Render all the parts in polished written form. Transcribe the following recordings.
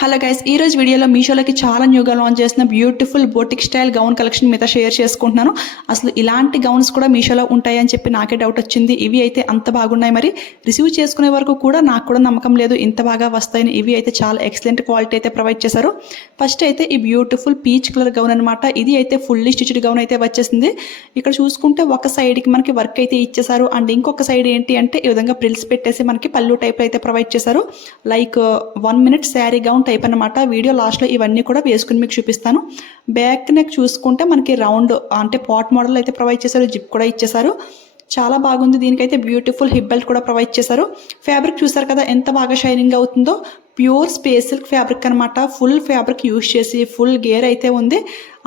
Hello guys, ఈ రోజు వీడియోలో మీషోలోకి చాలా న్యూగా లాంచ్ చేసిన beautiful boutique style gown collection మీతో షేర్ చేసుకుంటున్నాను. అసలు ఇలాంటి గౌన్స్ కూడా మీషోలో ఉంటాయని చెప్పి నాకే డౌట్ వచ్చింది. ఇవి అయితే అంత బాగున్నాయి. మరి రిసీవ్ చేసుకునే వరకు కూడా నాకు కూడా నమ్మకం లేదు ఇంత బాగా వస్తాయని. ఇవి అయితే చాలా ఎక్సలెంట్ క్వాలిటీ అయితే ప్రొవైడ్ చేశారు. ఫస్ట్ అయితే ఈ బ్యూటిఫుల్ పీచ్ కలర్ గౌన్ అనమాట. ఇది అయితే ఫుల్లీ స్టిచ్డ్ గౌన్ అయితే వచ్చేసింది. ఇక్కడ చూసుకుంటే ఒక సైడ్కి మనకి వర్క్ అయితే ఇచ్చేసారు. అండ్ ఇంకొక సైడ్ ఏంటి అంటే ఈ విధంగా ప్రిల్స్ పెట్టేసి మనకి పళ్ళు టైప్ అయితే ప్రొవైడ్ చేశారు. Like 1 minute sari gown type అనమాట. వీడియో లాస్ట్లో ఇవన్నీ కూడా వేసుకుని మీకు చూపిస్తాను. బ్యాక్ నెక్ చూసుకుంటే మనకి రౌండ్ అంటే పాట్ మోడల్ అయితే ప్రొవైడ్ చేశారు. జిప్ కూడా ఇచ్చేసారు. చాలా బాగుంది. దీనికైతే బ్యూటిఫుల్ హిప్ బెల్ట్ కూడా ప్రొవైడ్ చేశారు. ఫ్యాబ్రిక్ చూసారు కదా ఎంత బాగా షైనింగ్ అవుతుందో. ప్యూర్ స్పేస్ సిల్క్ ఫ్యాబ్రిక్ అనమాట. ఫుల్ ఫ్యాబ్రిక్ యూజ్ చేసి ఫుల్ గేర్ అయితే ఉంది.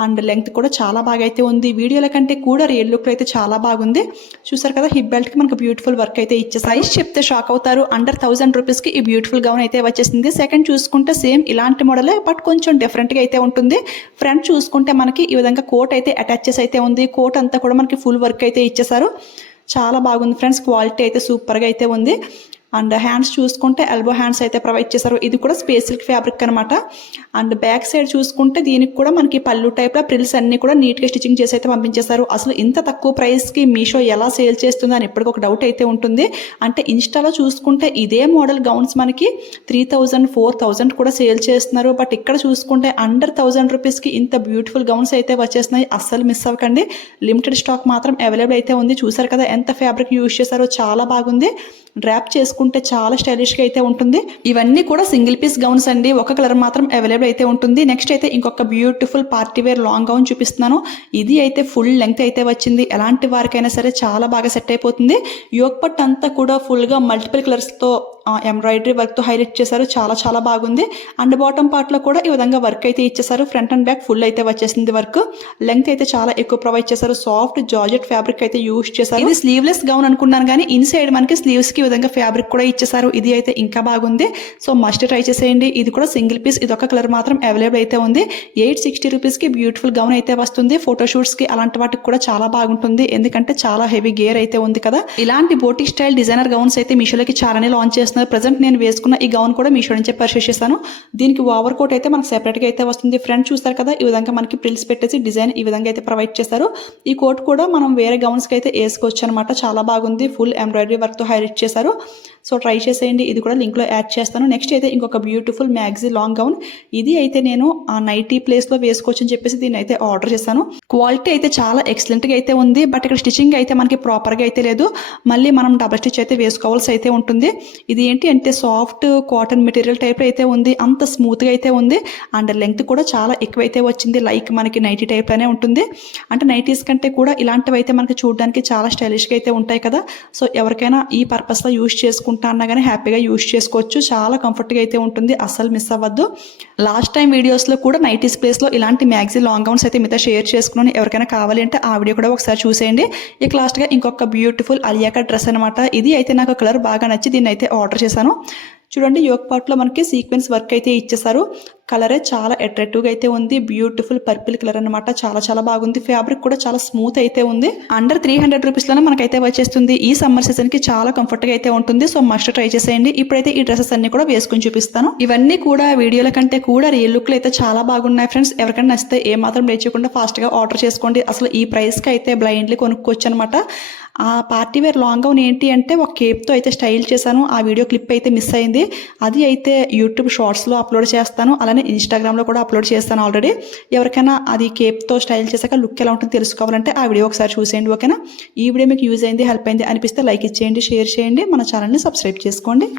అండ్ లెంగ్త్ కూడా చాలా బాగా అయితే ఉంది. వీడియోల కంటే కూడా రియల్ లుక్ అయితే చాలా బాగుంది. చూసారు కదా హిప్ బెల్ట్కి మనకు బ్యూటిఫుల్ వర్క్ అయితే ఇచ్చేసారు. సైజ్ చెప్తే షాక్ అవుతారు. అండర్ 1000 రూపీస్కి ఈ బ్యూటిఫుల్ గౌన్ అయితే వచ్చేసింది. సెకండ్ చూసుకుంటే సేమ్ ఇలాంటి మోడలే బట్ కొంచెం డిఫరెంట్గా అయితే ఉంటుంది. ఫ్రంట్ చూసుకుంటే మనకి ఈ విధంగా కోట్ అయితే అటాచెస్ అయితే ఉంది. కోట్ అంతా కూడా మనకి ఫుల్ వర్క్ అయితే ఇచ్చేసారు. చాలా బాగుంది ఫ్రెండ్స్. క్వాలిటీ అయితే సూపర్గా అయితే ఉంది. అండ్ హ్యాండ్స్ చూసుకుంటే ఎల్బో హ్యాండ్స్ అయితే ప్రొవైడ్ చేశారు. ఇది కూడా స్పేస్ సిల్క్ ఫ్యాబ్రిక్ అనమాట. అండ్ బ్యాక్ సైడ్ చూసుకుంటే దీనికి కూడా మనకి పళ్ళు టైప్లో ప్రిల్స్ అన్ని కూడా నీట్గా స్టిచ్చింగ్ చేసి అయితే పంపించేశారు. అసలు ఇంత తక్కువ ప్రైస్కి మీషో ఎలా సేల్ చేస్తుంది అని ఇప్పటికి ఒక డౌట్ అయితే ఉంటుంది. అంటే ఇన్స్టాలో చూసుకుంటే ఇదే మోడల్ గౌన్స్ మనకి 3000 4000 కూడా సేల్ చేస్తున్నారు. బట్ ఇక్కడ చూసుకుంటే అండర్ 1000 రూపీస్కి ఇంత బ్యూటిఫుల్ గౌన్స్ అయితే వచ్చేస్తున్నాయి. అస్సలు మిస్ అవ్వకండి. లిమిటెడ్ స్టాక్ మాత్రం అవైలబుల్ అయితే ఉంది. చూసారు కదా ఎంత ఫ్యాబ్రిక్ యూజ్ చేశారో. చాలా బాగుంది. డ్రాప్ చేసుకుంటే చాలా స్టైలిష్గా అయితే ఉంటుంది. ఇవన్నీ కూడా సింగిల్ పీస్ గౌన్స్ అండి. ఒక కలర్ మాత్రం అవైలబుల్ అయితే ఉంటుంది. నెక్స్ట్ అయితే ఇంకొక beautiful party wear long gown చూపిస్తున్నాను. ఇది అయితే ఫుల్ లెంగ్త్ అయితే వచ్చింది. ఎలాంటి వారికైనా సరే చాలా బాగా సెట్ అయిపోతుంది. యోక్ పట్ అంతా కూడా ఫుల్గా మల్టిపుల్ కలర్స్తో ఎంబ్రాయిడరీ వర్క్తో హైలైట్ చేశారు. చాలా చాలా బాగుంది. అండ్ బాటమ్ పార్ట్లో కూడా ఈ విధంగా వర్క్ అయితే ఇచ్చేసారు. ఫ్రంట్ అండ్ బ్యాక్ ఫుల్ అయితే వచ్చేసింది వర్క్. లెంగ్త్ అయితే చాలా ఎక్కువ ప్రొవైడ్ చేశారు. సాఫ్ట్ జార్జెట్ ఫ్యాబ్రిక్ అయితే యూజ్ చేశారు. ఇది స్లీవ్లెస్ గౌన్ అనుకున్నాను కానీ ఇన్సైడ్ మనకి స్లీవ్స్ కి ఈ విధంగా ఫ్యాబ్రిక్ కూడా ఇచ్చేసారు. ఇది అయితే ఇంకా బాగుంది. సో మస్ట్ ట్రై చేసేయండి. ఇది కూడా సింగిల్ పీస్. ఇది ఒక కలర్ మాత్రం అవైలబుల్ అయితే ఉంది. 860 రూపీస్కి బ్యూటిఫుల్ గౌన్ అయితే వస్తుంది. ఫోటోషూట్స్కి అలాంటి వాటికి కూడా చాలా బాగుంటుంది. ఎందుకంటే చాలా హెవీ గేర్ అయితే ఉంది కదా. ఇలాంటి బోటిక్ స్టైల్ డిజైనర్ గౌన్స్ అయితే మీషోలోకి చాలానే లాంచ్ చేస్తున్నారు. ప్రజెంట్ నేను వేసుకున్న ఈ గౌన్ కూడా మీషో నుంచే పర్చేస్ చేశాను. దీనికి ఓవర్ కోట్ అయితే మనకు సెపరేట్గా అయితే వస్తుంది. ఫ్రంట్ చూస్తారు కదా ఈ విధంగా మనకి ప్రిల్స్ పెట్టేసి డిజైన్ ఈ విధంగా అయితే ప్రొవైడ్ చేస్తారు. ఈ కోట్ కూడా మనం వేరే గౌన్స్కి అయితే వేసుకోవచ్చు అనమాట. చాలా బాగుంది. ఫుల్ ఎంబ్రాయిడరీ వర్క్తో హైలైట్ చేశారు. సో ట్రై చేసేయండి. ఇది కూడా లింక్లో యాడ్ చేస్తాను. నెక్స్ట్ అయితే ఇంకొక బ్యూటిఫుల్ మ్యాగ్జీ లాంగ్ గౌన్. ఇది అయితే నేను ఆ నైటీ ప్లేస్లో వేసుకోవచ్చు అని చెప్పేసి దీన్ని అయితే ఆర్డర్ చేశాను. క్వాలిటీ అయితే చాలా ఎక్సలెంట్గా అయితే ఉంది. బట్ ఇక్కడ స్టిచ్చింగ్ అయితే మనకి ప్రాపర్గా అయితే లేదు. మళ్ళీ మనం డబల్ స్టిచ్ అయితే వేసుకోవాల్సి అయితే ఉంటుంది. ఇది ఏంటి అంటే సాఫ్ట్ కాటన్ మెటీరియల్ టైప్ అయితే ఉంది. అంత స్మూత్గా అయితే ఉంది. అండ్ లెంగ్త్ కూడా చాలా ఎక్కువైతే వచ్చింది. లైక్ మనకి నైటీ టైప్లోనే ఉంటుంది. అంటే నైటీస్ కంటే కూడా ఇలాంటివి అయితే మనకి చూడడానికి చాలా స్టైలిష్గా అయితే ఉంటాయి కదా. సో ఎవరికైనా ఈ పర్పస్లో యూజ్ చేసుకుంటా అన్నా కానీ హ్యాపీగా యూజ్ చేసుకోవచ్చు. చాలా కంఫర్ట్గా అయితే ఉంటుంది. అస్సలు మిస్ అవ్వద్దు. లాస్ట్ టైం వీడియోస్లో కూడా నైటీస్ ప్లేస్లో ఇలాంటి మ్యాగ్జీ లాంగ్ గౌన్స్ అయితే మీతో షేర్ చేసుకున్నాను. ఎవరికైనా కావాలి అంటే ఆ వీడియో కూడా ఒకసారి చూసేయండి. ఇక లాస్ట్గా ఇంకొక బ్యూటిఫుల్ అలియా కట్ డ్రెస్ అనమాట. ఇది అయితే నాకు కలర్ బాగా నచ్చి దీన్ని అయితే ఆర్డర్ చేశాను. చూడండి యోక్ పార్ట్లో మనకి సీక్వెన్స్ వర్క్ అయితే ఇచ్చేసారు. కలరే చాలా అట్రాక్టివ్గా అయితే ఉంది. బ్యూటిఫుల్ పర్పుల్ కలర్ అనమాట. చాలా చాలా బాగుంది. ఫ్యాబ్రిక్ కూడా చాలా స్మూత్ అయితే ఉంది. అండర్ 300 రూపీస్లోనే మనకైతే వచ్చేస్తుంది. ఈ సమ్మర్ సీజన్కి చాలా కంఫర్ట్గా అయితే ఉంటుంది. సో మస్ట్ ట్రై చేసేయండి. ఇప్పుడైతే ఈ డ్రెస్సెస్ అన్ని కూడా వేసుకుని చూపిస్తాను. ఇవన్నీ కూడా వీడియోల కంటే కూడా రియల్ లుక్లు అయితే చాలా బాగున్నాయి ఫ్రెండ్స్. ఎవరికైనా నచ్చితే ఏమాత్రం లేట్ చేయకుండా ఫాస్ట్గా ఆర్డర్ చేసుకోండి. అసలు ఈ ప్రైస్కి అయితే బ్లైండ్లీ కొనుక్కోవచ్చు అనమాట. ఆ పార్టీ వేర్ లాంగ్ గౌన్ ఏంటి అంటే ఒక కేప్తో అయితే స్టైల్ చేశాను. ఆ వీడియో క్లిప్ అయితే మిస్ అయింది. అది అయితే యూట్యూబ్ షార్ట్స్లో అప్లోడ్ చేస్తాను. అలానే ఇన్స్టాగ్రామ్లో కూడా అప్లోడ్ చేస్తాను ఆల్రెడీ. ఎవరికైనా అది కేప్తో స్టైల్ చేశాక లుక్ ఎలా ఉంటుందో తెలుసుకోవాలంటే ఆ వీడియో ఒకసారి చూసేయండి. ఓకేనా. ఈ వీడియో మీకు యూజ్ అయింది, హెల్ప్ అయింది అనిపిస్తే లైక్ ఇచ్చేయండి, షేర్ చేయండి, మన ఛానల్ని సబ్స్క్రైబ్ చేసుకోండి.